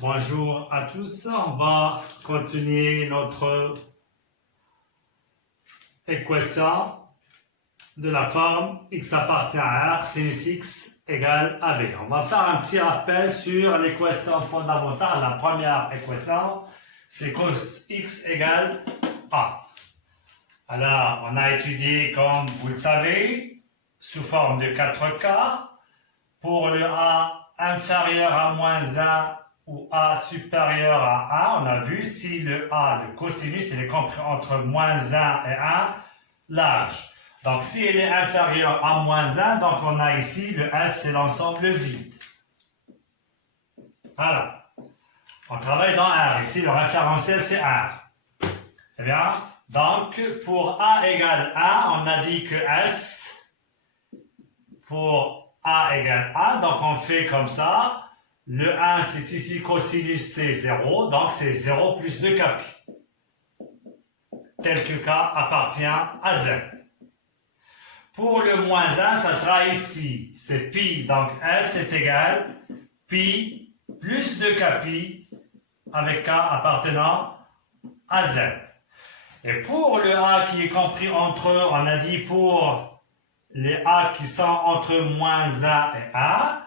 Bonjour à tous, on va continuer notre équation de la forme x appartient à R, sinus x égale AB. On va faire un petit rappel sur l'équation fondamentale. La première équation, c'est cos x égale A. Alors, on a étudié, comme vous le savez, sous forme de 4 cas. Pour le A inférieur à moins 1 ou A supérieur à 1, on a vu si le A, le cosinus, il est compris entre moins 1 et 1, large. Donc, si il est inférieur à moins 1, donc on a ici le S, c'est l'ensemble vide. Voilà. On travaille dans R. Ici, le référentiel, c'est R. C'est bien? Donc, pour A égale 1, on a dit que S, pour A égale A, donc on fait comme ça. Le 1, c'est ici cosinus, c'est 0, donc c'est 0 plus 2 k pi. Tel que K appartient à Z. Pour le moins 1, ça sera ici, c'est pi, donc S est égal pi plus 2 k pi avec K appartenant à Z. Et pour le A qui est compris entre, on a dit pour les A qui sont entre moins 1 et 1,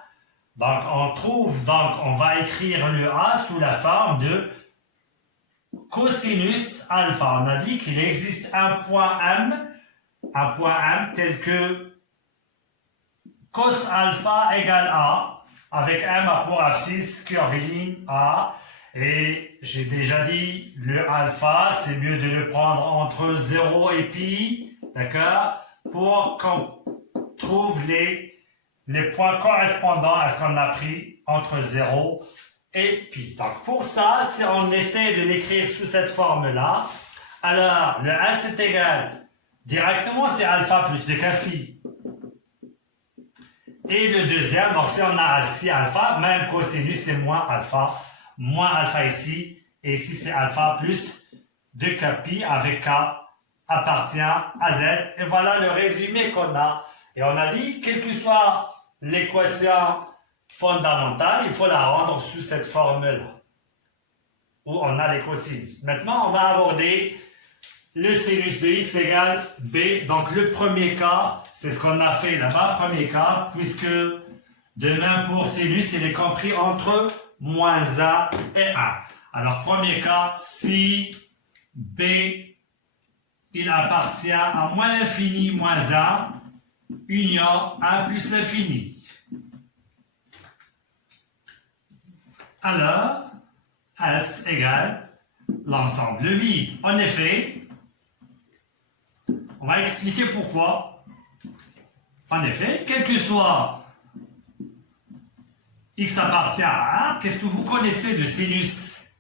donc on va écrire le A sous la forme de cosinus alpha. On a dit qu'il existe un point M tel que cos alpha égale A, avec M pour abscisse curviligne A. Et j'ai déjà dit, le alpha, c'est mieux de le prendre entre 0 et pi, d'accord, pour qu'on trouve les points correspondants à ce qu'on a pris entre 0 et pi. Donc pour ça, si on essaie de l'écrire sous cette forme-là, alors le S est égal, directement c'est alpha plus 2 k phi. Et le deuxième, donc si on a ici alpha, même cosinus c'est moins alpha ici, et ici c'est alpha plus 2 k pi avec K appartient à Z. Et voilà le résumé qu'on a. Et on a dit, quelle que soit l'équation fondamentale, il faut la rendre sous cette forme-là, où on a les cosinus. Maintenant, on va aborder le sinus de x égale b. Donc, le premier cas, c'est ce qu'on a fait là-bas, premier cas, puisque de même pour sinus, il est compris entre moins 1 et 1. Alors, premier cas, si b, il appartient à moins l'infini, moins 1, union 1 plus l'infini. Alors, S égale l'ensemble vide. En effet, on va expliquer pourquoi. En effet, quel que soit x appartient à 1, qu'est-ce que vous connaissez de sinus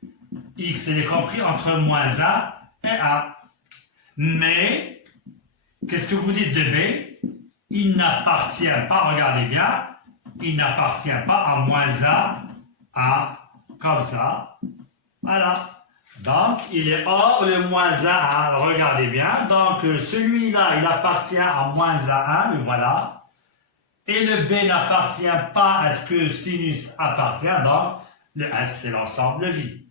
x? Il est compris entre moins 1 et 1. Mais, qu'est-ce que vous dites de b? Il n'appartient pas, regardez bien, il n'appartient pas à moins 1, à, comme ça. Voilà. Donc, il est hors le moins 1 à 1. Regardez bien. Donc, celui-là, il appartient à moins 1 à 1, le voilà. Et le B n'appartient pas à ce que sinus appartient. Donc, le S, c'est l'ensemble vide.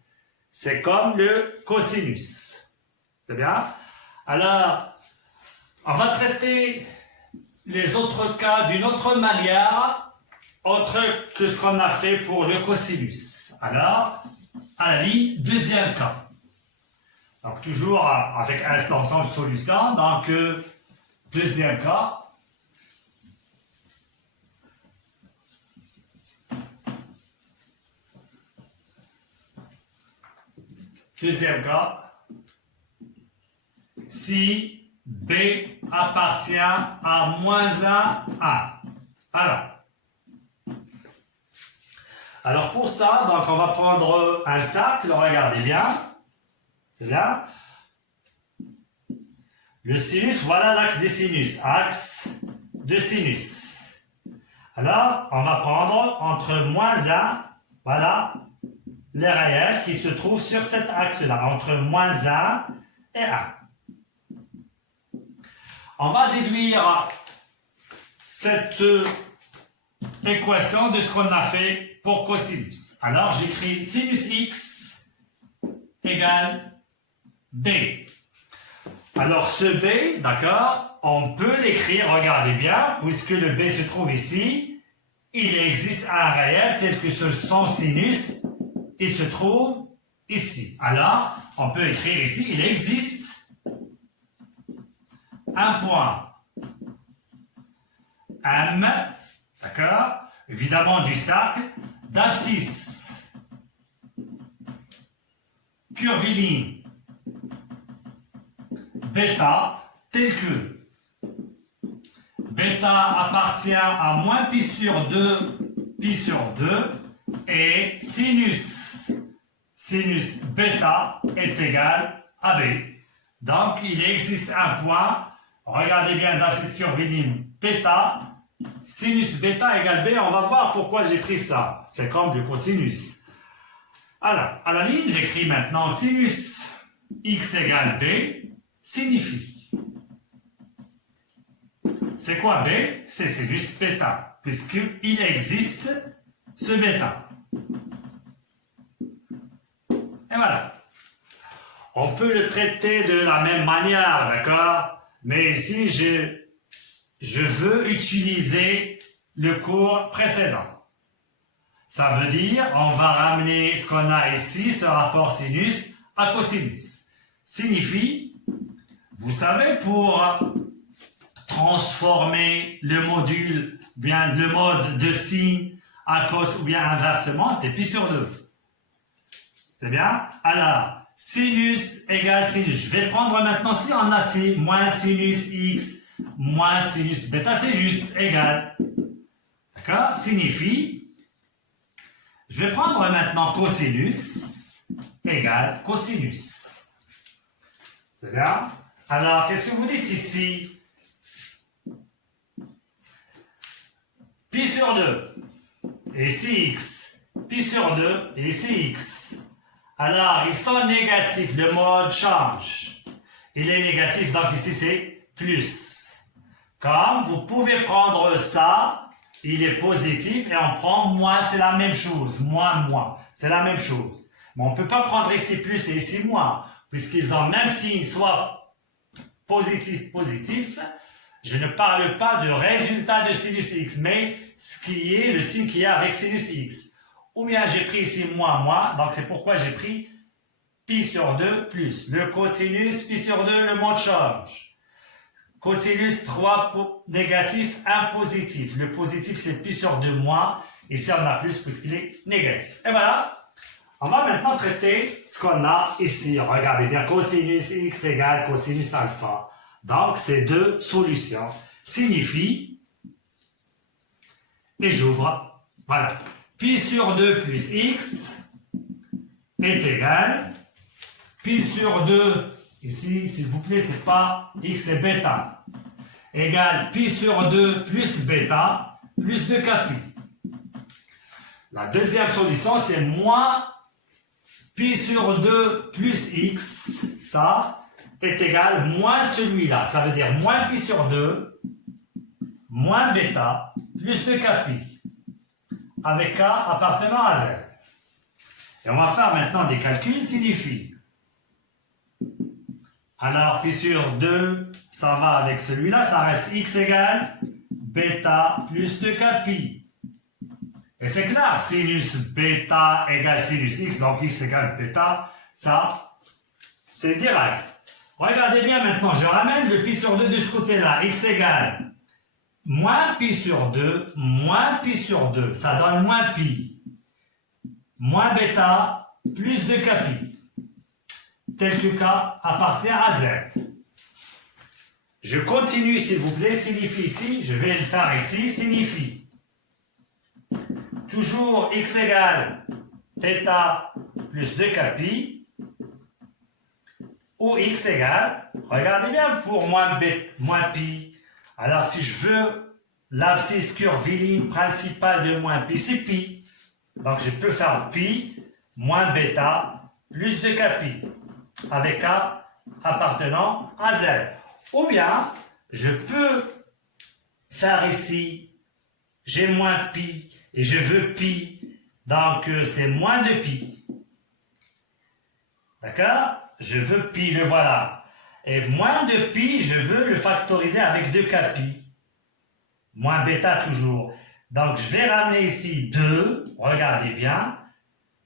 C'est comme le cosinus. C'est bien? Alors, on va traiter les autres cas d'une autre manière, autre que ce qu'on a fait pour le cosinus. Alors, à la ligne, deuxième cas. Donc, toujours avec un ensemble de solutions. Donc, deuxième cas. Deuxième cas. Si B appartient à moins 1, 1. Alors pour ça, donc on va prendre un cercle, regardez bien. C'est là. Le sinus, voilà l'axe des sinus, axe de sinus. Alors, on va prendre entre moins 1, voilà, les réels qui se trouvent sur cet axe-là, entre moins 1 et 1. On va déduire cette équation de ce qu'on a fait pour cosinus. Alors, j'écris sinus x égale b. Alors, ce b, d'accord, on peut l'écrire, regardez bien, puisque le b se trouve ici, il existe un réel tel que son sinus, il se trouve ici. Alors, on peut écrire ici, il existe un point M, d'accord, évidemment du cercle, d'abscisse curviligne bêta, tel que bêta appartient à moins pi sur 2, et sinus bêta est égal à b. Donc, il existe un point, regardez bien, d'abscisse curviligne bêta, sinus bêta égale b, on va voir pourquoi j'ai pris ça. C'est comme le cosinus. Alors, à la ligne, j'écris maintenant sinus x égale b, signifie. C'est quoi b? C'est sinus bêta, puisqu'il existe ce bêta. Et voilà. On peut le traiter de la même manière, d'accord? Mais ici, je veux utiliser le cours précédent. Ça veut dire, on va ramener ce qu'on a ici, ce rapport sinus, à cosinus. Signifie, vous savez, pour transformer le module, bien le mode de signe à cos ou bien inversement, c'est pi sur 2. C'est bien? Alors, sinus égale sinus. Je vais prendre maintenant, si on a C, moins sinus x, moins sinus bêta, c'est juste égal. D'accord? Signifie, je vais prendre maintenant cosinus égale cosinus. C'est bien? Alors, qu'est-ce que vous dites ici? Pi sur 2, et ici x. Pi sur 2, et ici x. Alors, ils sont négatifs, le mode change. Il est négatif, donc ici c'est plus. Comme vous pouvez prendre ça, il est positif, et on prend moins, c'est la même chose. Moins, c'est la même chose. Mais on ne peut pas prendre ici plus et ici moins, puisqu'ils ont même signe, soit positif, je ne parle pas de résultat de sinus x, mais ce qui est le signe qu'il y a avec sinus x. Ou bien j'ai pris ici moins, donc c'est pourquoi j'ai pris pi sur 2 plus. Le cosinus, pi sur 2, le mode change. Cosinus 3 négatif, 1 positif. Le positif c'est pi sur 2 moins, ici on a plus puisqu'il est négatif. Et voilà, on va maintenant traiter ce qu'on a ici. Regardez bien, cosinus x égale cosinus alpha. Donc ces deux solutions signifient, et j'ouvre, voilà. Pi sur 2 plus x est égal, pi sur 2, ici, s'il vous plaît, c'est pas x, c'est bêta, égale pi sur 2 plus bêta, plus 2 pi. La deuxième solution, c'est moins pi sur 2 plus x, ça, est égal moins celui-là. Ça veut dire moins pi sur 2, moins bêta, plus 2 pi. Avec k appartenant à z. Et on va faire maintenant des calculs, signifie. Alors, pi sur 2, ça va avec celui-là, ça reste x égale bêta plus 2 pi. Et c'est clair, sinus bêta égale sinus x, donc x égale bêta, ça, c'est direct. Regardez bien maintenant, je ramène le pi sur 2 de ce côté-là, x égale moins pi sur 2, moins pi sur 2, ça donne moins pi, moins bêta, plus 2 pi, tel que k appartient à z. Je continue s'il vous plaît, signifie ici, je vais le faire ici, signifie toujours x égale θ plus 2 pi, ou x égale, regardez bien pour moins pi. Alors, si je veux l'abscisse curviligne principale de moins pi, c'est pi. Donc, je peux faire pi moins bêta plus 2 pi avec k appartenant à z. Ou bien, je peux faire ici, j'ai moins pi et je veux pi Donc, c'est moins de pi. D'accord? Je veux pi, le voilà. Et moins de pi, je veux le factoriser avec 2k pi. Moins bêta toujours. Donc, je vais ramener ici 2, regardez bien,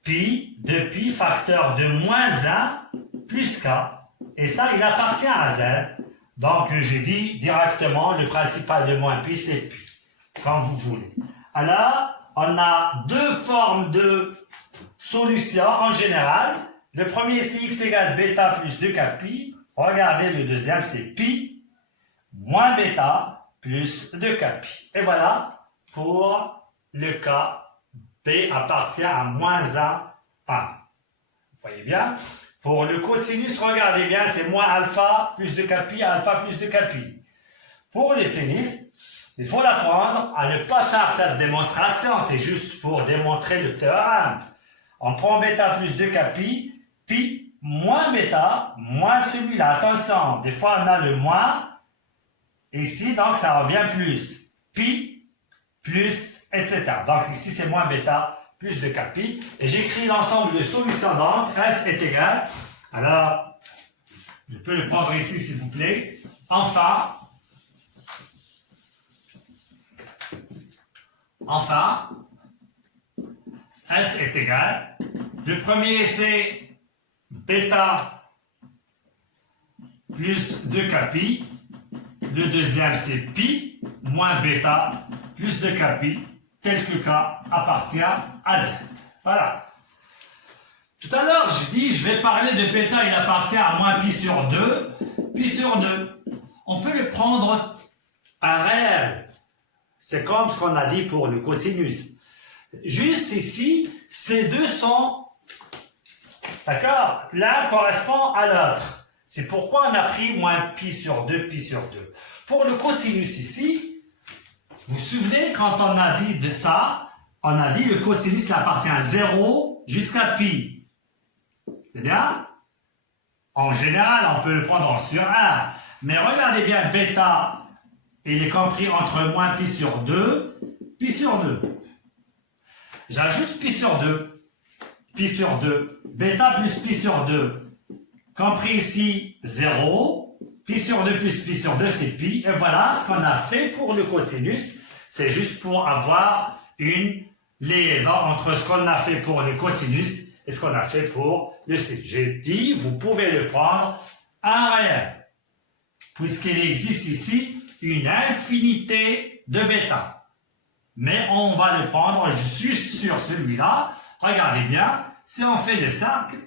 pi, 2pi, facteur de moins 1 plus k. Et ça, il appartient à z. Donc, je dis directement, le principal de moins pi, c'est pi, quand vous voulez. Alors, on a deux formes de solutions en général. Le premier, c'est x égale bêta plus 2k pi. Regardez, le deuxième, c'est pi moins bêta plus 2k pi. Et voilà pour le cas b appartient à moins 1, 1. Vous voyez bien? Pour le cosinus, regardez bien, c'est moins alpha plus 2k pi, alpha plus 2k pi. Pour le sinus, il faut l'apprendre à ne pas faire cette démonstration, c'est juste pour démontrer le théorème. On prend bêta plus 2k pi, pi moins bêta, moins celui-là. Attention, des fois on a le moins, ici donc ça revient plus. Pi plus, etc. Donc ici c'est moins bêta plus 2k pi. Et j'écris l'ensemble de solutions donc, S est égal. Alors, je peux le prendre ici s'il vous plaît. Enfin, S est égal. Le premier c'est bêta plus 2k pi. Le deuxième c'est pi moins bêta plus 2k pi, tel que k appartient à z. Voilà. Tout à l'heure, je dis, je vais parler de bêta, il appartient à moins pi sur 2. Pi sur 2. On peut le prendre un réel. C'est comme ce qu'on a dit pour le cosinus. Juste ici, ces deux sont... D'accord? L'un correspond à l'autre. C'est pourquoi on a pris moins pi sur 2, pi sur 2. Pour le cosinus ici, vous vous souvenez quand on a dit de ça, on a dit le cosinus il appartient à 0 jusqu'à pi. C'est bien? En général, on peut le prendre sur 1. Mais regardez bien, bêta, il est compris entre moins pi sur 2, pi sur 2. J'ajoute pi sur 2, pi sur 2, bêta plus pi sur 2. Compris ici 0, pi sur 2 plus pi sur 2 c'est pi. Et voilà ce qu'on a fait pour le cosinus. C'est juste pour avoir une liaison entre ce qu'on a fait pour le cosinus et ce qu'on a fait pour le sinus. J'ai dit, vous pouvez le prendre un réel. Puisqu'il existe ici une infinité de bêta. Mais on va le prendre juste sur celui-là. Regardez bien, si on fait le cercle,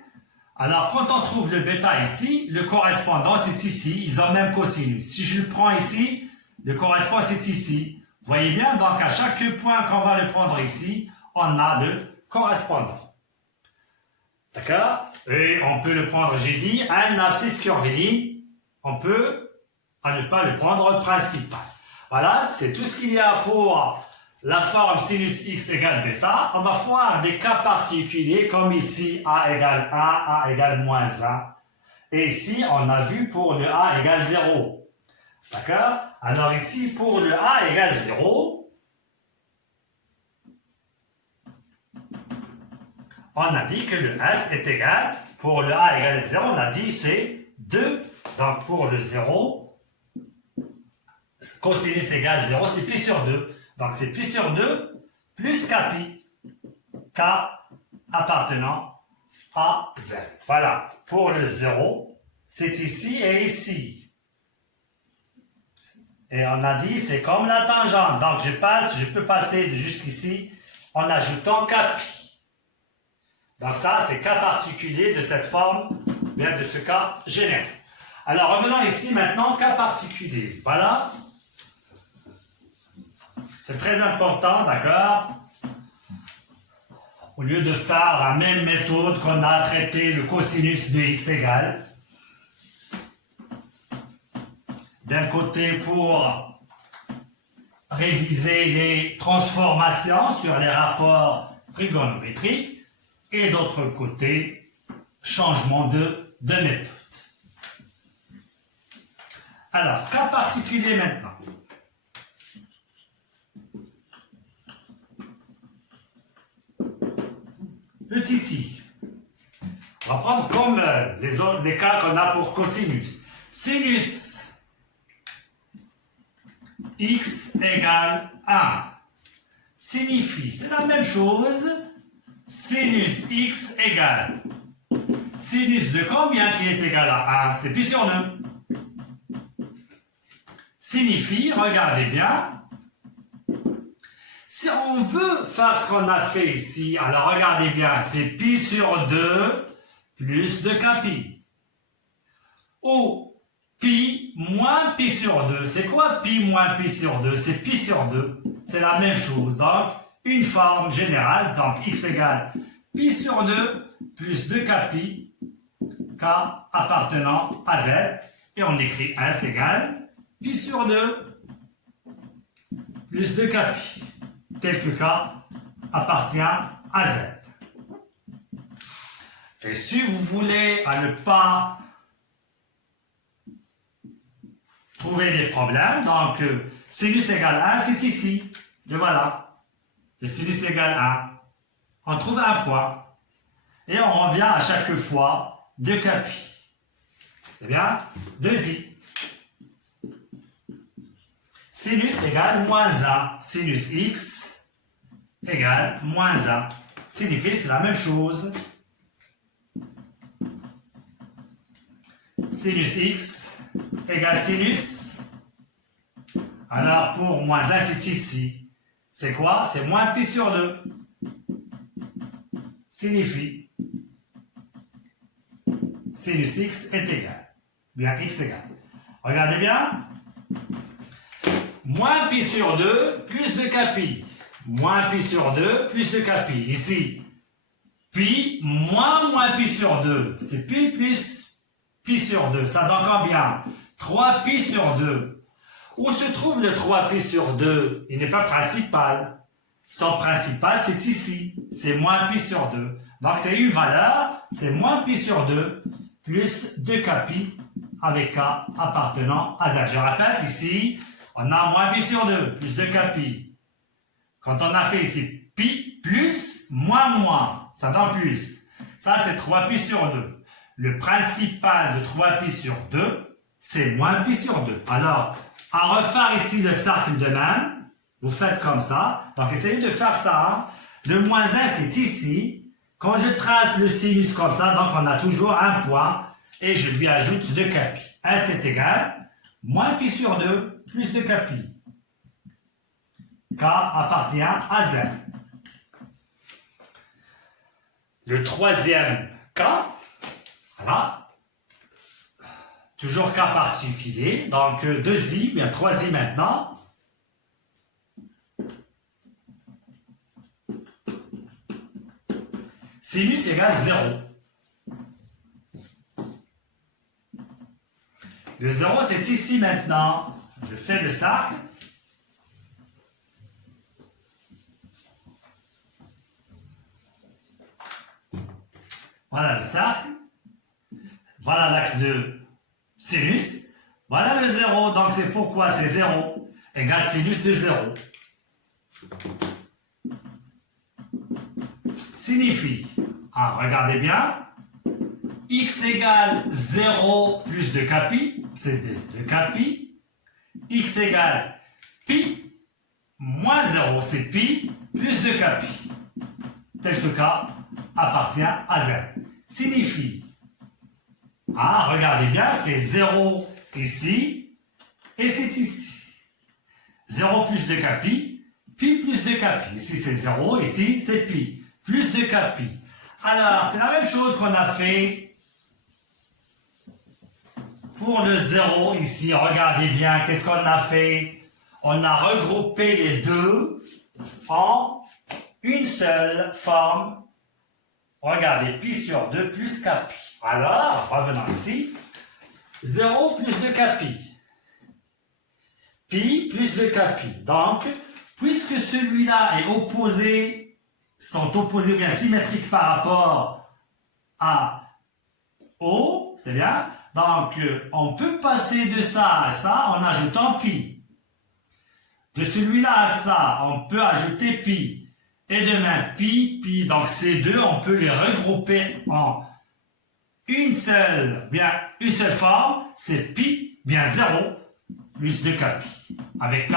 alors quand on trouve le bêta ici, le correspondant c'est ici, ils ont le même cosinus. Si je le prends ici, le correspondant c'est ici. Vous voyez bien, donc à chaque point qu'on va le prendre ici, on a le correspondant. D'accord? Et on peut le prendre, j'ai dit, un abscisse curviligne, on peut ne pas le prendre principal. Voilà, c'est tout ce qu'il y a pour la forme sinus x égale bêta. On va voir des cas particuliers comme ici a égale 1, a égale moins 1. Et ici, on a vu pour le a égale 0. D'accord? Alors ici, pour le a égale 0, on a dit que le S est égal, pour le a égale 0, on a dit c'est 2. Donc pour le 0, cosinus égale 0, c'est pi sur 2. Donc c'est pi sur 2 plus k pi, k appartenant à z. Voilà, pour le 0, c'est ici et ici. Et on a dit, c'est comme la tangente. Donc je peux passer jusqu'ici en ajoutant k pi. Donc ça, c'est cas particulier de cette forme, bien de ce cas général. Alors revenons ici maintenant, cas particulier. Voilà. C'est très important, d'accord? Au lieu de faire la même méthode qu'on a traité le cosinus de x égale, d'un côté pour réviser les transformations sur les rapports trigonométriques et d'autre côté, changement de méthode. Alors, cas particulier maintenant. petit i. On va prendre comme les cas qu'on a pour cosinus. Sinus x égale 1 signifie, c'est la même chose, sinus x égale sinus de combien qui est égal à 1? C'est pi sur 2. Signifie, regardez bien, si on veut faire ce qu'on a fait ici, alors regardez bien, c'est pi sur 2 plus 2k pi. Ou pi moins pi sur 2. C'est quoi pi moins pi sur 2? C'est pi sur 2. C'est la même chose. Donc, une forme générale, donc x égale pi sur 2 plus 2k pi, k appartenant à z. Et on écrit s égale pi sur 2 plus 2k pi, tel que k appartient à z. Et si vous voulez à ne pas trouver des problèmes, donc sinus égale 1, c'est ici. Et voilà. Le sinus égale 1. On trouve un point. Et on revient à chaque fois 2k pi. C'est bien 2i. Sinus égale moins 1. Sinus x égale moins 1. Signifie c'est la même chose. Sinus x égale sinus. Alors pour moins 1 c'est ici. C'est quoi? C'est moins pi sur 2. Signifie sinus x est égal. Bien x égale. Regardez bien. Moins pi sur 2 plus 2k pi. Moins pi sur 2 plus 2k pi. Ici, pi moins pi sur 2. C'est pi plus pi sur 2. Ça donne combien? 3 pi sur 2. Où se trouve le 3 pi sur 2? Il n'est pas principal. Son principal, c'est ici. C'est moins pi sur 2. Donc, c'est une valeur. C'est moins pi sur 2 plus 2k pi avec k appartenant à z. Je répète, ici, on a moins pi sur 2 plus 2k pi. Quand on a fait ici pi plus moins, ça donne plus. Ça, c'est 3 pi sur 2. Le principal de 3 pi sur 2, c'est moins pi sur 2. Alors, à refaire ici le cercle de même, vous faites comme ça. Donc, essayez de faire ça. Le moins 1, c'est ici. Quand je trace le sinus comme ça, donc on a toujours un point. Et je lui ajoute 2k pi. 1, c'est égal. Moins pi sur 2, plus 2k pi. K appartient à z. Le troisième cas, voilà. Toujours cas particulier. Donc 2i, bien 3i maintenant. Sinus égale 0. Le 0, c'est ici maintenant. Je fais le cercle. Voilà le cercle. Voilà l'axe de sinus. Voilà le 0. Donc, c'est pourquoi c'est 0 égale sinus de 0. Signifie, regardez bien, x égale 0 plus 2k pi, c'est 2k pi. X égale pi moins 0, c'est pi plus 2k pi. Tel que k appartient à z. Signifie, regardez bien, c'est 0 ici et c'est ici. 0 plus 2k pi, pi plus 2k pi. Ici c'est 0, ici c'est pi plus 2k pi. Alors, c'est la même chose qu'on a fait pour le 0 ici. Regardez bien, qu'est-ce qu'on a fait? On a regroupé les deux en une seule forme. Regardez, pi sur 2 plus k pi. Alors, revenons ici. 0 plus 2k pi. Pi plus 2k pi. Donc, puisque celui-là est opposé, sont opposés ou bien symétriques par rapport à O, c'est bien. Donc, on peut passer de ça à ça en ajoutant pi. De celui-là à ça, on peut ajouter pi. Et demain, pi, pi. Donc ces deux, on peut les regrouper en une seule forme, c'est pi, bien 0, plus 2k pi. Avec k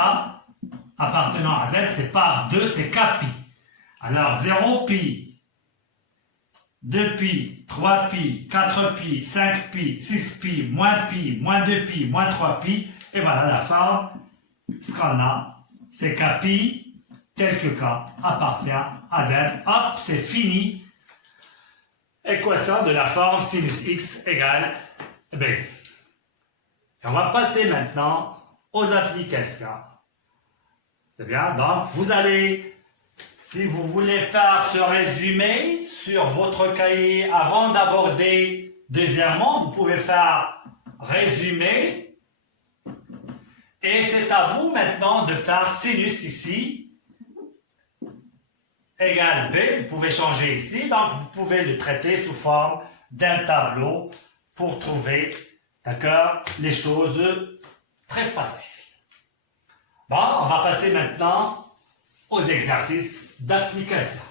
appartenant à z, c'est pas 2, c'est k pi. Alors 0 pi, 2 pi, 3 pi, 4 pi, 5 pi, 6 pi, moins 2 pi, moins 3 pi. Et voilà la forme. Ce qu'on a, c'est k pi, tel que k appartient à z. Hop, c'est fini. Équation de la forme sinus x égale b. Et on va passer maintenant aux applications. C'est bien, donc vous allez, si vous voulez faire ce résumé sur votre cahier avant d'aborder deuxièmement, vous pouvez faire résumé. Et c'est à vous maintenant de faire sinus ici égale b, vous pouvez changer ici, donc vous pouvez le traiter sous forme d'un tableau pour trouver, d'accord, les choses très faciles. Bon, on va passer maintenant aux exercices d'application.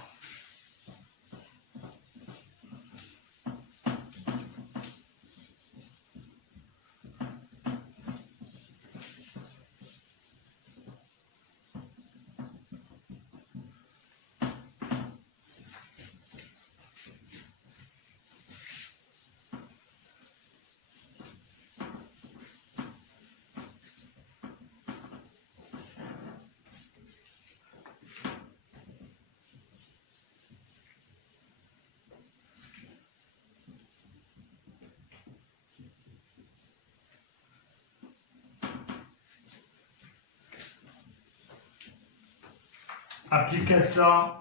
Application,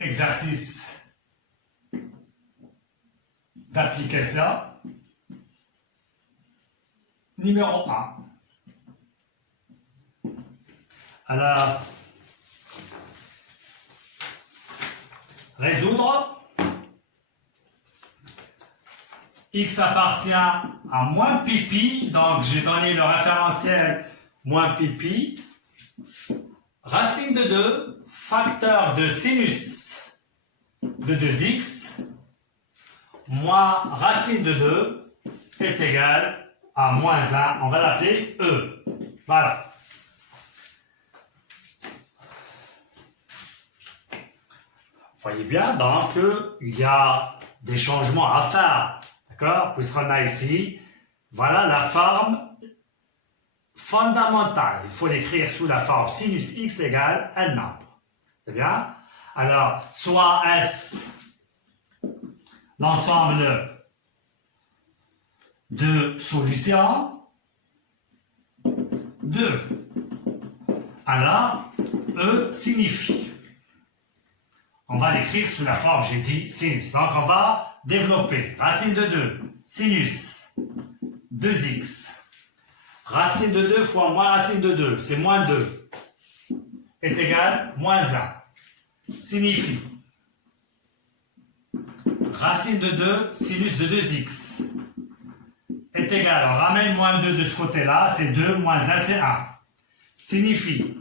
exercice d'application numéro 1. Alors, résoudre. X appartient à moins pi, donc j'ai donné le référentiel moins pi. Racine de 2, facteur de sinus de 2x, moins racine de 2 est égal à moins 1. On va l'appeler E. Voilà. Vous voyez bien, donc, il y a des changements à faire. D'accord? Puisqu'on a ici, voilà la forme fondamentale. Il faut l'écrire sous la forme sinus x égale un nombre. C'est bien? Alors, soit S, l'ensemble de solutions, 2. Alors, E signifie. On va l'écrire sous la forme, j'ai dit, sinus. Donc, on va développer. Racine de 2, sinus, 2x. Racine de 2 fois moins racine de 2, c'est moins 2, est égal moins 1. Signifie racine de 2, sinus de 2x, est égal, on ramène moins 2 de ce côté-là, c'est 2, moins 1, c'est 1. Signifie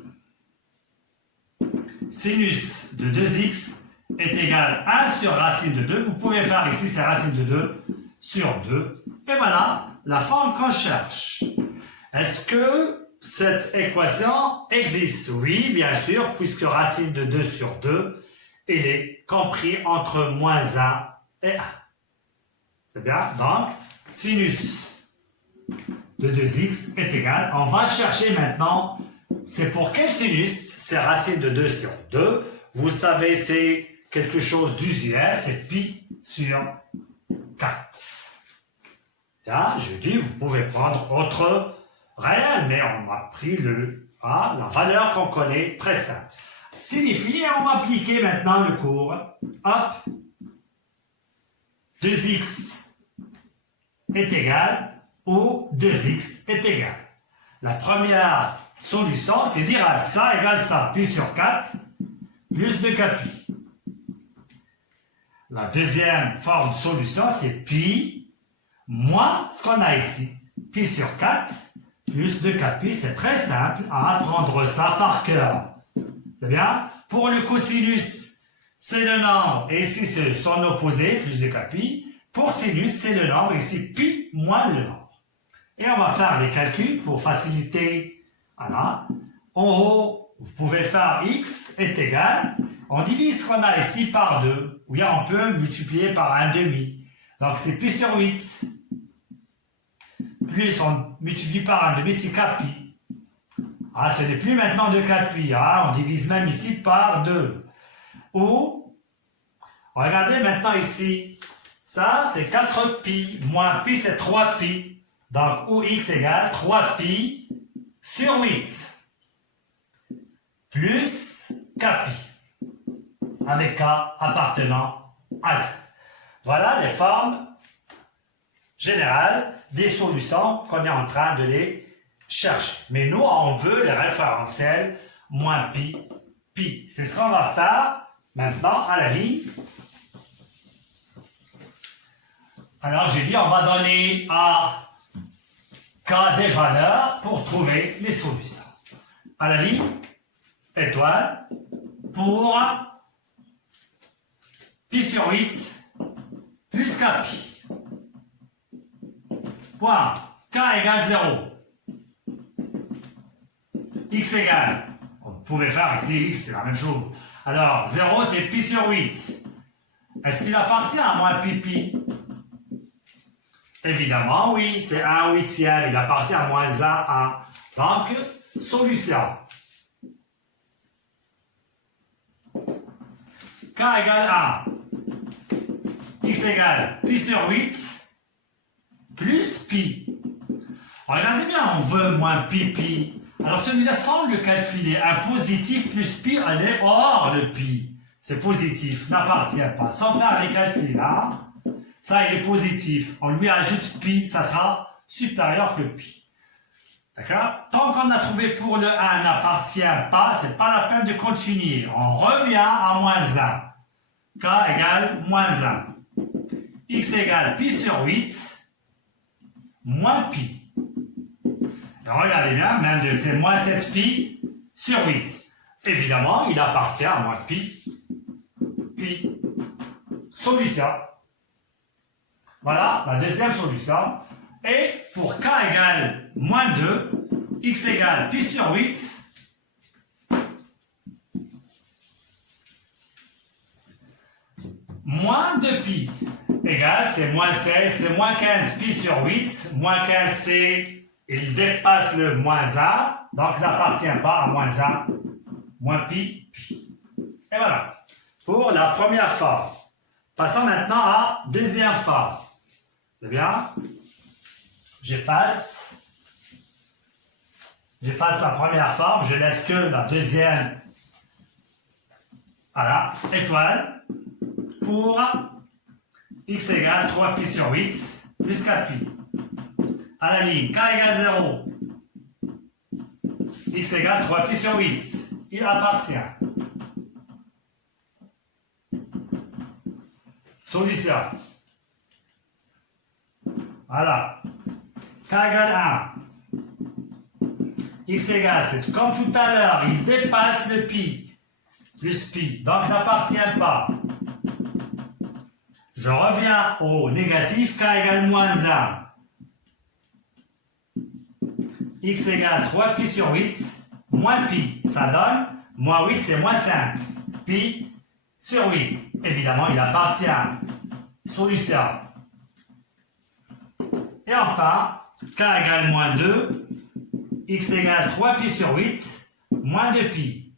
sinus de 2x est égal à 1 sur racine de 2. Vous pouvez faire ici, c'est racine de 2 sur 2. Et voilà la forme qu'on cherche. Est-ce que cette équation existe? Oui, bien sûr, puisque racine de 2 sur 2, il est compris entre moins 1 et 1. C'est bien? Donc, sinus de 2x est égal. On va chercher maintenant, c'est pour quel sinus? C'est racine de 2 sur 2. Vous savez, c'est quelque chose d'usuel, c'est pi sur 4. Là, je dis, vous pouvez prendre autre réel, mais on a pris la valeur qu'on connaît, très simple. Signifie, et on va appliquer maintenant le cours. Hop, 2x est égal ou 2x est égal. La première solution, c'est direct, ça égale ça, pi sur 4, plus 2k pi. La deuxième forme de solution, c'est pi moins ce qu'on a ici, pi sur 4, plus 2k pi, c'est très simple à apprendre ça par cœur. C'est bien? Pour le cosinus, c'est le nombre, et ici c'est son opposé, plus de 4pi. Pour sinus, c'est le nombre, ici pi moins le nombre. Et on va faire les calculs pour faciliter. Voilà. En haut, vous pouvez faire x est égal. On divise ce qu'on a ici par 2. Ou bien on peut multiplier par 1/2. Donc c'est pi sur 8. Plus on multiplie par 1/2, c'est 4pi. Ah, ce n'est plus maintenant de 4pi. Ah, on divise même ici par 2. Ou, regardez maintenant ici. Ça, c'est 4pi. Moins pi, c'est 3pi. Donc, ou x égale 3pi sur 8. Plus 4pi. Avec k appartenant à z. Voilà les formes générales des solutions qu'on est en train de les chercher. Mais nous, on veut les référentiels moins pi, pi. C'est ce qu'on va faire maintenant à la ligne. Alors, j'ai dit, on va donner à k des valeurs pour trouver les solutions. À la ligne, étoile, pour pi sur 8 plus 4pi. Point. K égale 0. X égale. Vous pouvez faire ici, x c'est la même chose. Alors, 0 c'est pi sur 8. Est-ce qu'il appartient à moins pi pi? Évidemment, oui, c'est 1/8. Il appartient à moins 1. Donc, solution. K égale 1. X égale pi sur 8 plus pi. Regardez bien, on veut moins pi, pi. Alors celui-là, sans le calculer, un positif plus pi, elle est hors le pi. C'est positif, n'appartient pas. Sans faire les calculs là, ça il est positif. On lui ajoute pi, ça sera supérieur que pi. D'accord? Tant qu'on a trouvé pour le 1 n'appartient pas, c'est pas la peine de continuer. On revient à moins 1. K égale moins 1. X égale pi sur 8 moins pi. Alors, regardez bien, même c'est moins 7pi sur 8. Évidemment, il appartient à moins pi. Pi. Solution. Voilà la deuxième solution. Et pour k égale moins 2, x égale pi sur 8. Moins 2pi égale, c'est moins 16, c'est moins 15 pi sur 8. Moins 15, c'est, il dépasse le moins 1, donc il n'appartient pas à moins 1, moins pi, pi. Et voilà, pour la première forme. Passons maintenant à la deuxième forme. C'est bien? J'efface la première forme, je laisse que la deuxième. Voilà, étoile. Pour x égale 3pi sur 8 plus 4pi. À la ligne, k égale 0. X égale 3pi sur 8. Il appartient. Solution. Voilà. K égale 1. X égale, c'est comme tout à l'heure, il dépasse le pi. Plus pi. Donc, n'appartient pas. Je reviens au négatif, k égale moins 1. X égale 3pi sur 8, moins pi. Ça donne, moins 8 c'est moins 5. Pi sur 8. Évidemment, il appartient. Solution. Et enfin, k égale moins 2. X égale 3pi sur 8, moins 2pi.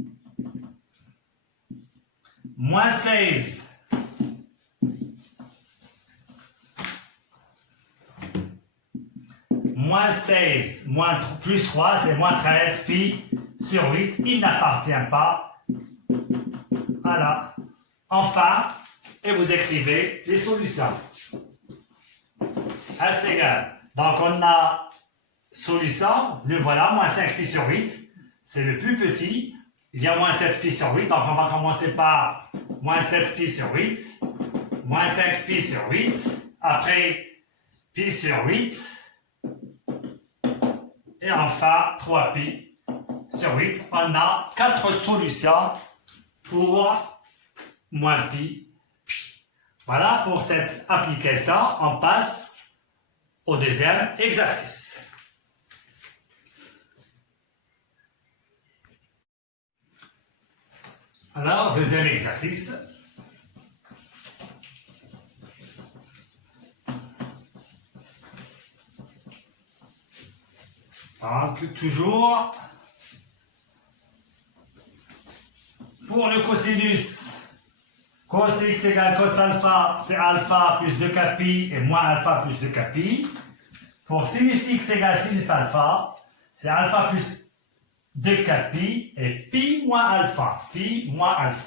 Moins 16. Moins 16, plus 3, c'est moins 13, pi sur 8, il n'appartient pas. Voilà. Enfin, et vous écrivez les solutions. S égale. Donc, on a solution, le voilà, moins 5 pi sur 8, c'est le plus petit. Il y a moins 7 pi sur 8, donc on va commencer par moins 7 pi sur 8, moins 5 pi sur 8, après pi sur 8, et enfin 3pi sur 8, on a 4 solutions pour moins pi. Voilà pour cette application. On passe au deuxième exercice. Alors, deuxième exercice. Donc, toujours pour le cosinus, cos x égale cos alpha, c'est alpha plus 2k pi et moins alpha plus 2k pi. Pour sinus x égale sinus alpha, c'est alpha plus 2k pi et pi moins alpha. Pi moins alpha.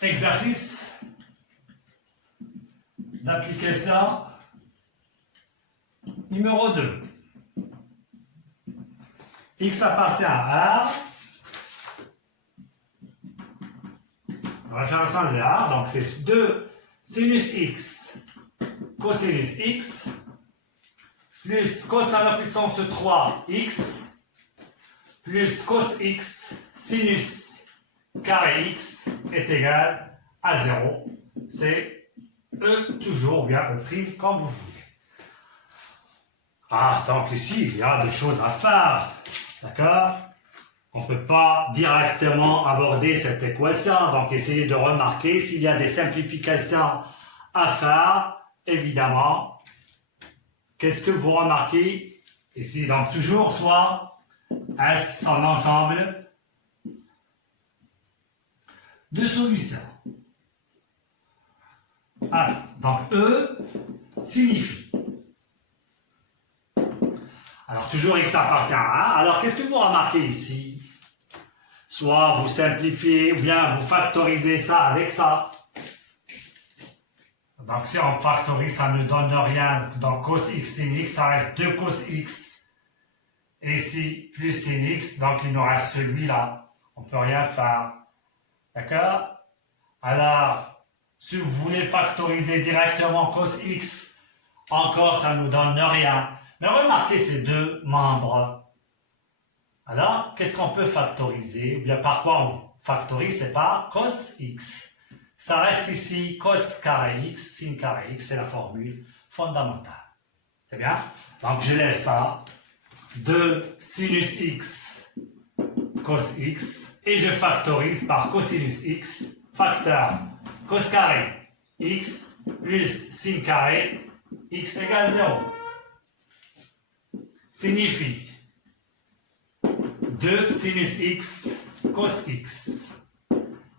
Exercice d'application numéro 2. X appartient à R. Référence de R, donc c'est 2 sinus x cosinus x plus cos à la puissance 3 x plus cos x sinus carré x est égal à 0. C'est E toujours, ou bien E' comme vous voulez. Ah, donc ici, il y a des choses à faire. D'accord? On ne peut pas directement aborder cette équation. Donc, essayez de remarquer s'il y a des simplifications à faire, évidemment. Qu'est-ce que vous remarquez ici? Donc, toujours soit S en ensemble de solutions. Alors, donc E signifie. Alors, toujours x appartient à 1. Alors, qu'est-ce que vous remarquez ici? Soit vous simplifiez, ou bien vous factorisez ça avec ça. Donc, si on factorise, ça ne donne rien. Donc, cos x sin x, ça reste 2 cos x. Et ici, plus sin x, donc il nous reste celui-là. On ne peut rien faire. D'accord? Alors, si vous voulez factoriser directement cos x, encore, ça ne nous donne rien. Mais remarquez ces deux membres. Alors, qu'est-ce qu'on peut factoriser? Ou bien par quoi on factorise? C'est par cos x. Ça reste ici cos carré x, sin carré x, c'est la formule fondamentale. C'est bien? Donc, je laisse ça. 2 sinus x cos x. Et je factorise par cosinus x, facteur cos carré x plus sin carré x égale 0. Signifie 2 sinus x cos x.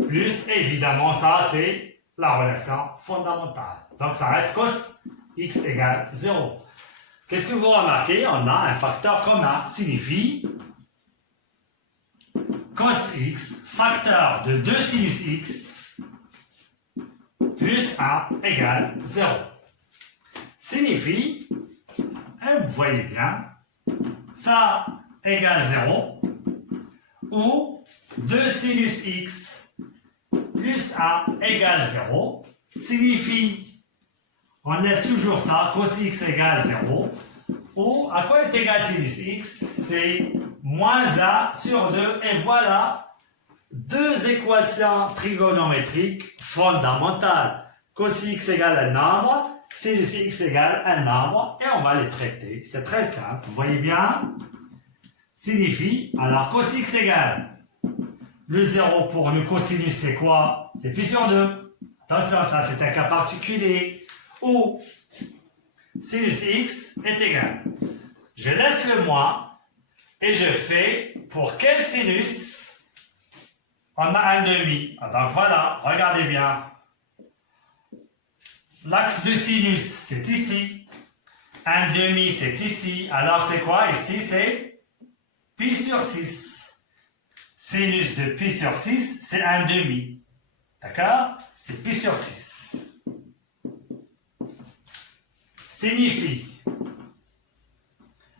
Plus, évidemment, ça, c'est la relation fondamentale. Donc, ça reste cos x égale 0. Qu'est-ce que vous remarquez? On a un facteur commun. Signifie cos x, facteur de 2 sinus x, plus 1 égale 0. Signifie, et vous voyez bien, ça égale 0, ou 2 sinus x plus 1 égale 0, signifie, on laisse toujours ça, cos x égale 0, ou à quoi est égal sinus x? C'est moins 1 sur 2, et voilà deux équations trigonométriques fondamentales. Cos x égale un nombre, sinus x égale un nombre, et on va les traiter. C'est très simple, vous voyez bien? Signifie, alors cos x égale, le 0 pour le cosinus c'est quoi? C'est pi sur 2. Attention, ça c'est un cas particulier. Ou sinus x est égal. Je laisse le moins et je fais pour quel sinus? On a un demi. Donc voilà, regardez bien. L'axe de sinus, c'est ici. Un demi, c'est ici. Alors c'est quoi ici? C'est pi sur 6. Sinus de pi sur 6, c'est un demi. D'accord? C'est pi sur 6. Signifie,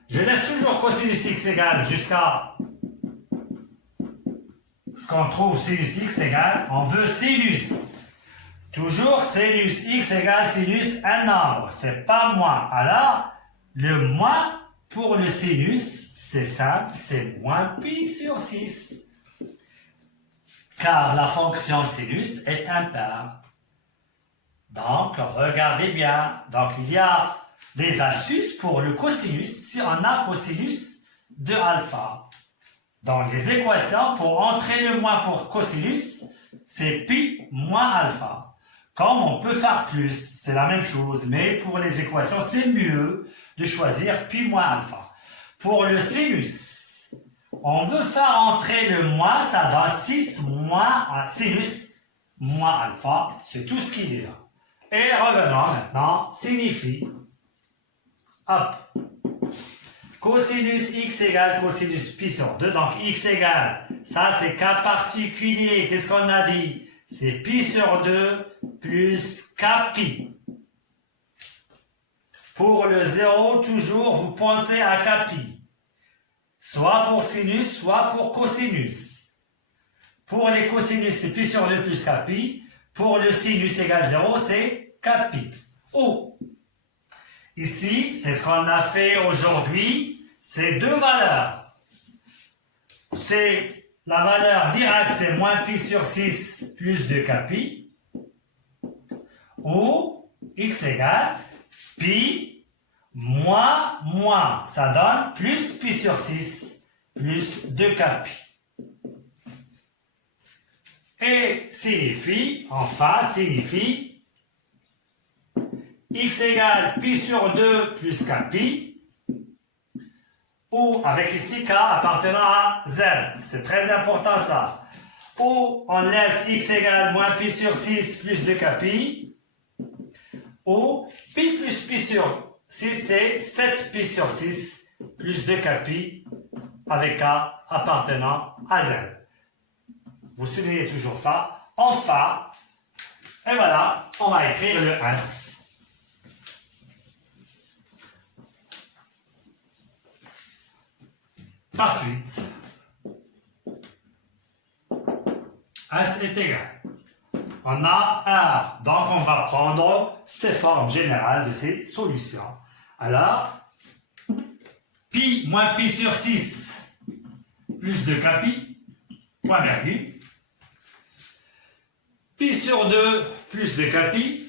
je laisse toujours cosinus x égale jusqu'à ce qu'on trouve sinus x égale, on veut sinus Toujours sinus x égale sinus un nombre. C'est pas moins. Alors, le moins pour le sinus, c'est simple, c'est moins pi sur 6. Car la fonction sinus est impaire. Donc, regardez bien. Donc, il y a des astuces pour le cosinus si on a cosinus de alpha. Dans les équations, pour entrer le moins pour cosinus, c'est pi moins alpha. Comme on peut faire plus, c'est la même chose, mais pour les équations, c'est mieux de choisir pi moins alpha. Pour le sinus, on veut faire entrer le moins, ça donne 6 moins sinus moins alpha, c'est tout ce qu'il y a. Et revenons maintenant, signifie, hop, cosinus x égale cosinus pi sur 2, donc x égale, ça c'est cas particulier, qu'est-ce qu'on a dit? C'est pi sur 2 plus k pi. Pour le 0, toujours, vous pensez à k pi. Soit pour sinus, soit pour cosinus. Pour les cosinus, c'est pi sur 2 plus k pi. Pour le sinus égale 0, c'est k pi. Ou, ici, c'est ce qu'on a fait aujourd'hui, c'est deux valeurs. C'est la valeur directe, c'est moins pi sur 6 plus 2k pi. Ou x égale pi moins, ça donne plus pi sur 6 plus 2k pi. Et signifie, enfin, signifie x égale pi sur 2 plus k pi. Ou avec ici k appartenant à z. C'est très important ça. Ou on laisse x égale moins pi sur 6 plus 2k pi. Ou pi plus pi sur 6, c'est 7 pi sur 6 plus 2k pi avec k appartenant à z. Vous soulignez toujours ça. Enfin, et voilà, on va écrire le S. Par suite, S est égal. On a R, donc on va prendre ces formes générales de ces solutions. Alors, pi moins pi sur 6 plus 2k pi, point virgule. Pi sur 2 plus 2k pi.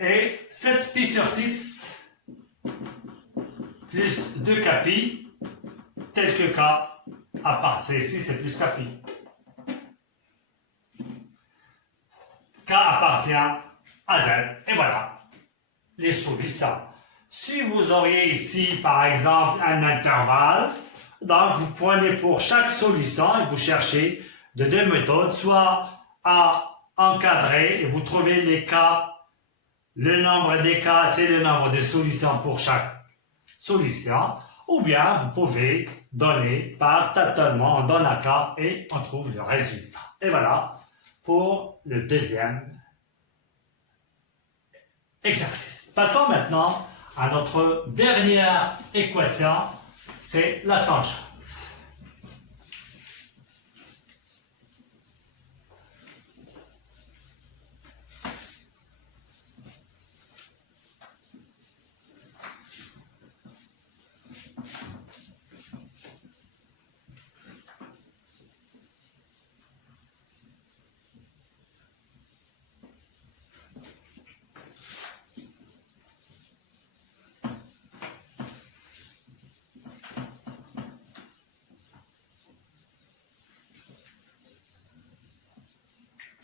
Et 7 pi sur 6 plus 2k pi, tel que k, à part ici, c'est plus k pi. K appartient à z. Et voilà, les solutions. Si vous auriez ici, par exemple, un intervalle, donc vous prenez pour chaque solution et vous cherchez de deux méthodes, soit à encadrer et vous trouvez les cas, le nombre des cas, c'est le nombre de solutions pour chaque solution, ou bien vous pouvez donner par tâtonnement, on donne un cas et on trouve le résultat. Et voilà pour le deuxième exercice. Passons maintenant à notre dernière équation, c'est la tangente.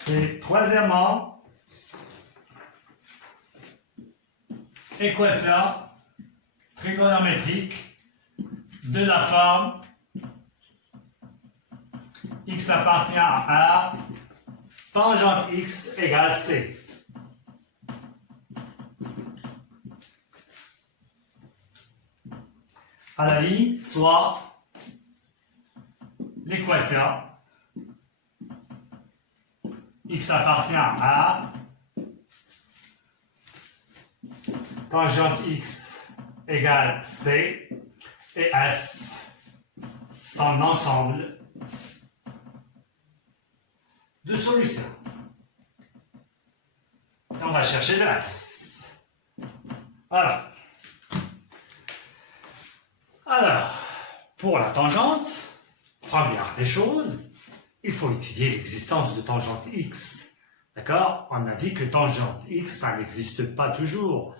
C'est troisièmement, équation trigonométrique de la forme x appartient à R, tangente x égale c. À la ligne, soit l'équation x appartient à tangente x égale c et s son ensemble de solution. Et on va chercher le S. Voilà. Alors, pour la tangente, première des choses, il faut étudier l'existence de tangente x. D'accord? On a dit que tangente x, ça n'existe pas toujours.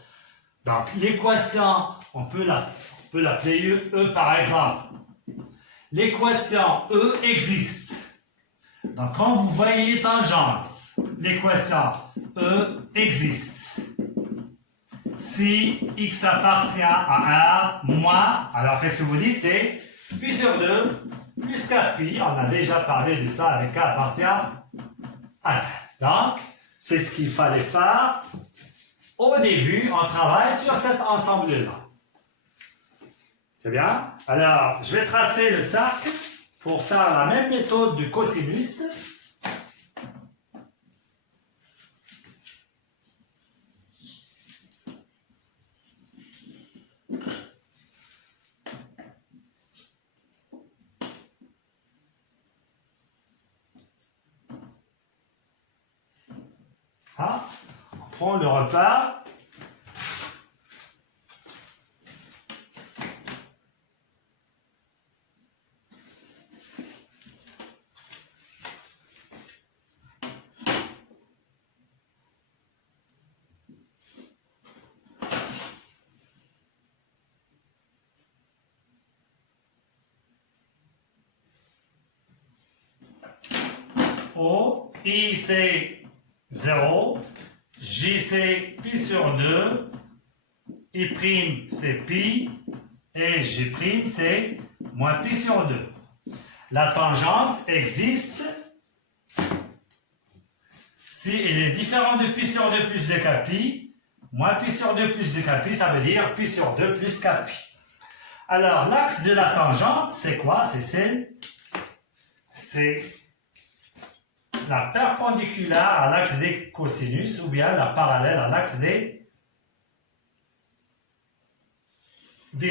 Donc, l'équation, on peut l'appeler E par exemple. L'équation E existe. Donc, quand vous voyez tangente, l'équation E existe. Si x appartient à R moins, alors qu'est-ce que vous dites? C'est pi sur 2 plus 4pi. On a déjà parlé de ça avec k appartient à 5. Donc, c'est ce qu'il fallait faire. Au début, on travaille sur cet ensemble-là. C'est bien? Alors, je vais tracer le cercle pour faire la même méthode du cosinus. Ah, on prend le repère. O, I c'est 0, J c'est pi sur 2, I' c'est pi, et J' c'est moins pi sur 2. La tangente existe si elle est différente de pi sur 2 plus 2 pi, moins pi sur 2 plus 2 pi, ça veut dire pi sur 2 plus 4 pi. Alors, l'axe de la tangente, c'est quoi? C'est la perpendiculaire à l'axe des cosinus ou bien la parallèle à l'axe des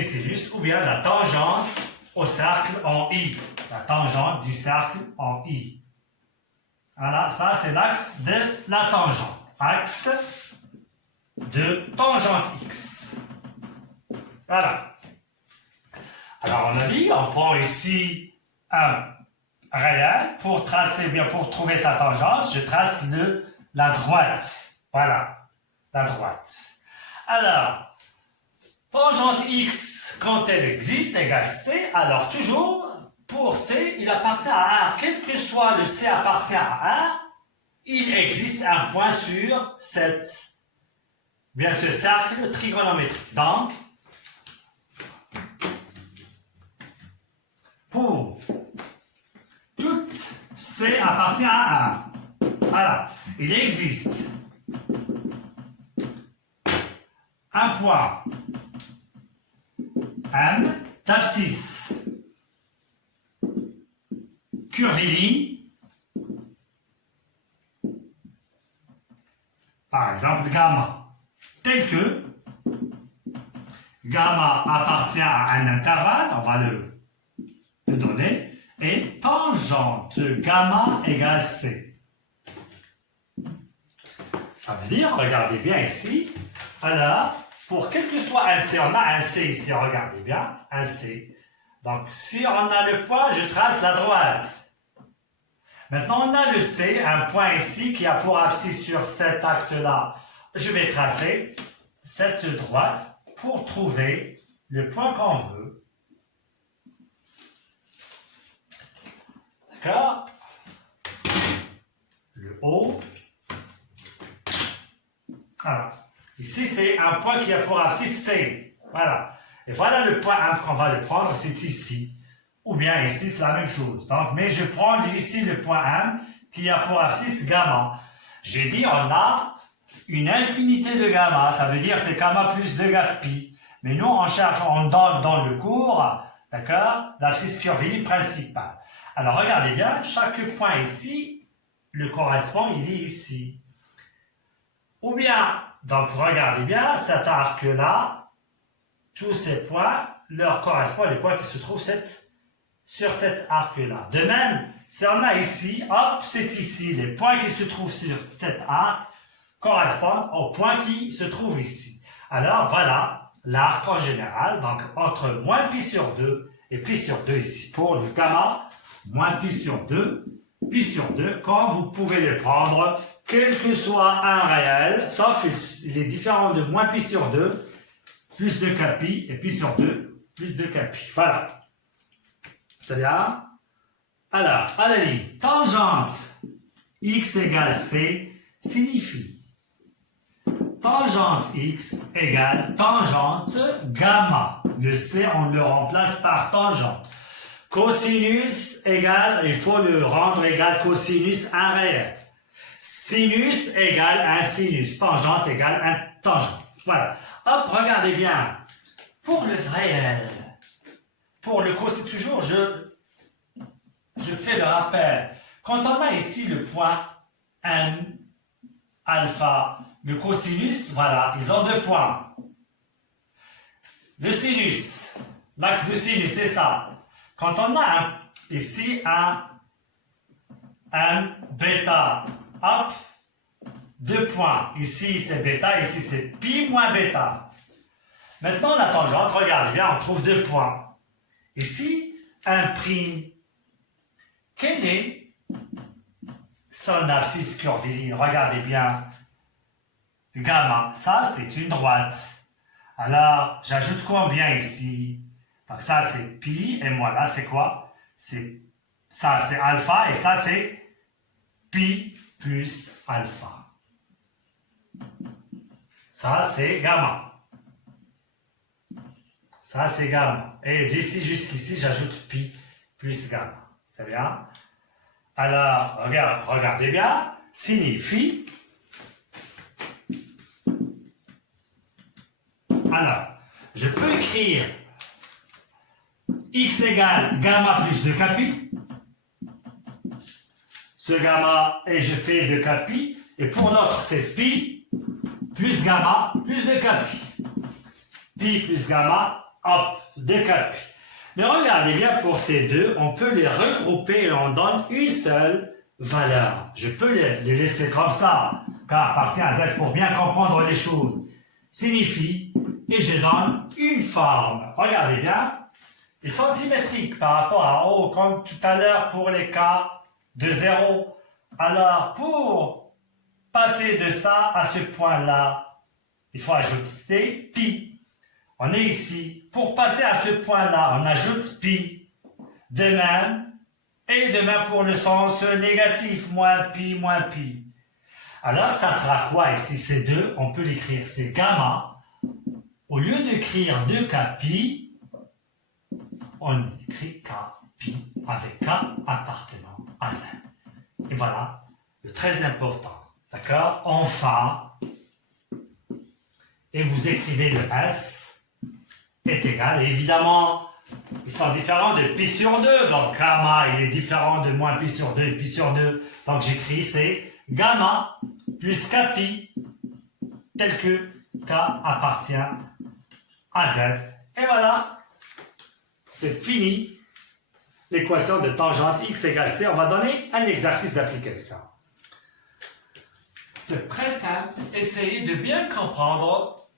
sinus ou bien la tangente au cercle en I. La tangente du cercle en I. Voilà, ça c'est l'axe de la tangente. Axe de tangente X. Voilà. Alors on a dit, on prend ici un réel pour tracer, bien pour trouver sa tangente, je trace la droite. Voilà, la droite. Alors, tangente X, quand elle existe, égale C, alors toujours, pour C, il appartient à R. Quel que soit le C appartient à R, il existe un point sur ce cercle trigonométrique. Donc, pour toute C appartient à R. Voilà. Il existe un point M d'abscisse curviligne, par exemple gamma, tel que gamma appartient à un intervalle, on va le donner, et tangente gamma égale C. Ça veut dire, regardez bien ici, alors, pour quel que soit un C, on a un C ici, regardez bien, un C. Donc, si on a le point, je trace la droite. Maintenant, on a le C, un point ici qui a pour abscisse sur cet axe-là. Je vais tracer cette droite pour trouver le point qu'on veut. D'accord? Le haut. Voilà. Ici, c'est un point qui a pour abscisse C. Voilà. Et voilà le point M qu'on va le prendre, c'est ici. Ou bien ici, c'est la même chose. Donc, mais je prends ici le point M qui a pour abscisse gamma. J'ai dit, on a une infinité de gamma. Ça veut dire c'est gamma plus 2 pi. Mais nous, on cherche, on donne dans le cours, d'accord, l'abscisse curviligne principale. Alors, regardez bien, chaque point ici, le correspond, il est ici. Ou bien, donc, regardez bien, cet arc-là, tous ces points leur correspondent les points qui se trouvent sur cet arc-là. De même Si on a ici, hop, c'est ici. Les points qui se trouvent sur cet arc correspondent aux points qui se trouvent ici. Alors, voilà l'arc en général. Donc, entre moins pi sur 2 et pi sur 2 ici. Pour le gamma, moins pi sur 2, pi sur 2, quand vous pouvez les prendre, quel que soit un réel, sauf il est différent de moins pi sur 2, plus de kpi, et pi sur 2, plus de kpi. Voilà. C'est bien? Alors, à la ligne, tangente x égale c signifie tangente x égale tangente gamma. Le c, on le remplace par tangente. Cosinus égale, il faut le rendre égal cosinus un réel. Sinus égale un sinus. Tangente égale un tangente. Voilà. Hop, regardez bien. Pour le réel, pour le cosinus, toujours, je fais le rappel. Quand on a ici le point n, alpha, le cosinus, voilà, ils ont 2 points. Le sinus, l'axe du sinus, c'est ça. Quand on a ici un bêta, hop, 2 points. Ici c'est bêta, ici c'est pi moins bêta. Maintenant la tangente, regardez bien, on trouve 2 points. Ici, un prime. Quel est son abscisse curviligne? Regardez bien. Gamma, ça c'est une droite. Alors, j'ajoute combien ici? Donc ça c'est pi, et moi là c'est quoi? Ça c'est alpha, et ça c'est pi plus alpha. Ça c'est gamma. Ça c'est gamma. Et d'ici jusqu'ici, j'ajoute pi plus gamma. C'est bien? Alors, regardez bien, signifie. Alors, je peux écrire x égale gamma plus 2 kpi. Ce gamma, et je fais 2 kpi. Et pour l'autre, c'est pi plus gamma plus 2 kpi. Pi plus gamma, hop, 2 kpi. Mais regardez bien, pour ces deux, on peut les regrouper et on donne une seule valeur. Je peux les laisser comme ça, car appartient à Z pour bien comprendre les choses. Signifie, et je donne une forme. Regardez bien, ils sont symétriques par rapport à O, comme tout à l'heure pour les cas de 0. Alors, pour passer de ça à ce point-là, il faut ajouter pi. On est ici. Pour passer à ce point-là, on ajoute pi. De même, et de même pour le sens négatif, moins pi, moins pi. Alors, ça sera quoi ici? Ces deux, on peut l'écrire, c'est gamma. Au lieu d'écrire 2 kpi, on écrit kpi avec k appartenant à Z. Et voilà, le très important. D'accord? Enfin, et vous écrivez le S est égal. Et évidemment, ils sont différents de pi sur 2. Donc, gamma, il est différent de moins pi sur 2 et pi sur 2. Donc, j'écris, c'est gamma plus kpi, tel que k appartient à Z. Et voilà, c'est fini. L'équation de tangente x égale c. On va donner un exercice d'application. C'est très simple. Essayez de bien comprendre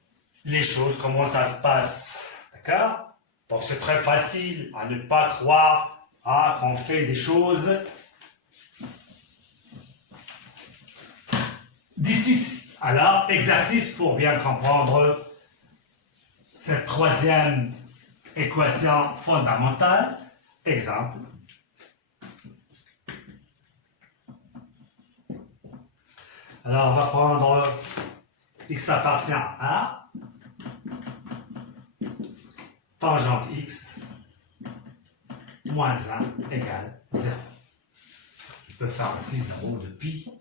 les choses, comment ça se passe. D'accord? Donc c'est très facile à ne pas croire qu'on fait des choses difficiles. Alors, exercice pour bien comprendre cette troisième équation fondamentale. Exemple. Alors, on va prendre x appartient à tangente x moins 1 égale 0. Je peux faire aussi 0 de pi.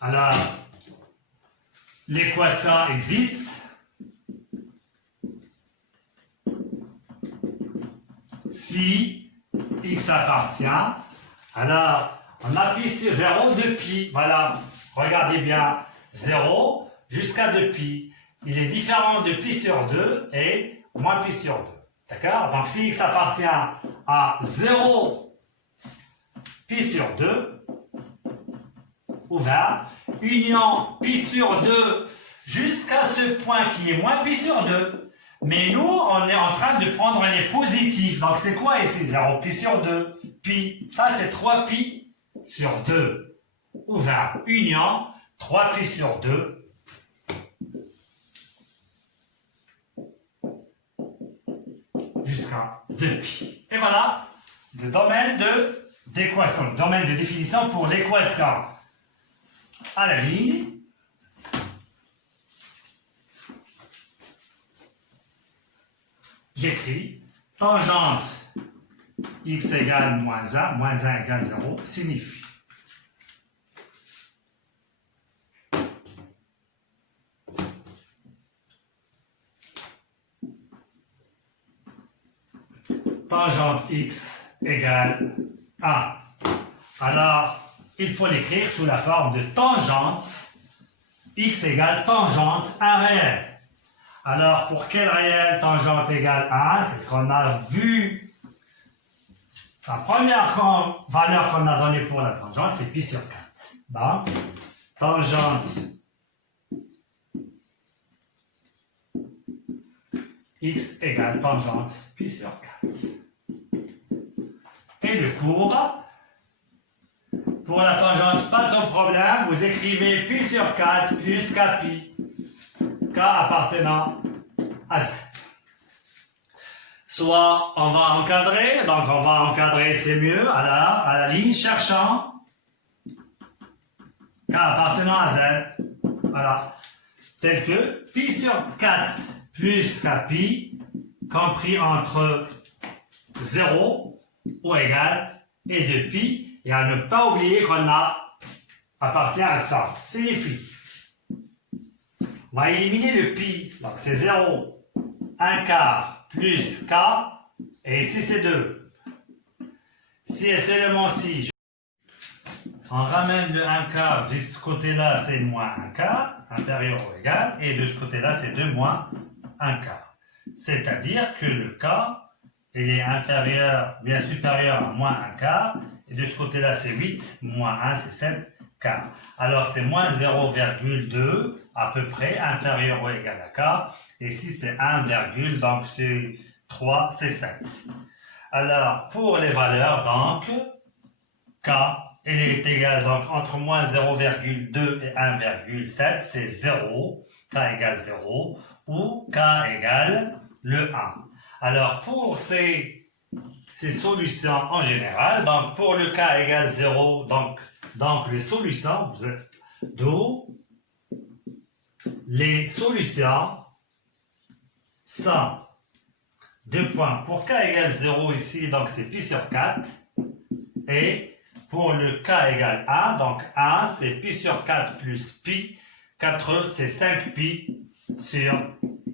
Alors l'équation existe. Si x appartient, alors on appuie sur 0 de pi. Voilà, regardez bien, 0 jusqu'à 2 pi. Il est différent de pi sur 2 et moins pi sur 2. D'accord? Donc, si x appartient à 0, pi sur 2, ouvert, union pi sur 2 jusqu'à ce point qui est moins pi sur 2. Mais nous, on est en train de prendre les positifs. Donc, c'est quoi ici? 0 pi sur 2. Pi, ça c'est 3 pi sur 2. Ouvert, union, 3 pi sur 2. Jusqu'à 2pi. Et voilà le domaine d'équation, le domaine de définition pour l'équation à la ligne. J'écris tangente x égale moins 1 égale 0, signifie tangente x égale 1. Alors, il faut l'écrire sous la forme de tangente x égale tangente 1 réel. Alors, pour quel réel tangente égale 1? C'est ce qu'on a vu. La première valeur qu'on a donnée pour la tangente, c'est pi sur 4. Donc, tangente x égale tangente pi sur 4. Et le cours, pour la tangente, pas de problème, vous écrivez pi sur 4 plus kpi, k appartenant à z. Soit on va encadrer, donc on va encadrer, c'est mieux, à la ligne cherchant k appartenant à z. Voilà. Tel que pi sur 4 plus kpi, compris entre 0 ou égal et 2pi, et à ne pas oublier qu'on a appartient à 100. Signifie, on va éliminer le pi, donc c'est 0, 1 quart plus k, et ici c'est 2. Si et seulement si on ramène le 1 quart, de ce côté-là c'est moins 1 quart, inférieur ou égal, et de ce côté-là c'est 2 moins 1 quart. C'est-à-dire que le k, il est inférieur, bien supérieur à moins 1 quart, et de ce côté-là c'est 8, moins 1 c'est 7 quarts. Alors c'est moins 0,2 à peu près, inférieur ou égal à k, et ici c'est 1, donc c'est 3, c'est 7. Alors pour les valeurs, donc, k, il est égal, donc entre moins 0,2 et 1,7, c'est 0, k égale 0, ou k égale le 1. Alors, pour ces solutions en général, donc pour le k égale 0, donc les solutions, d'où les solutions sont 2 points. Pour k égale 0 ici, donc c'est pi sur 4, et pour le k égale 1, donc 1 c'est pi sur 4 plus pi, 4 c'est 5 pi sur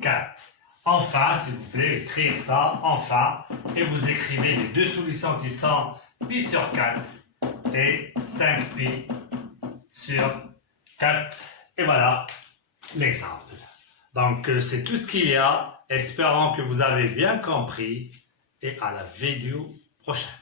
4. Enfin, s'il vous plaît, écrivez ça, enfin, et vous écrivez les deux solutions qui sont pi sur 4 et 5 pi sur 4. Et voilà l'exemple. Donc, c'est tout ce qu'il y a. Espérons que vous avez bien compris et à la vidéo prochaine.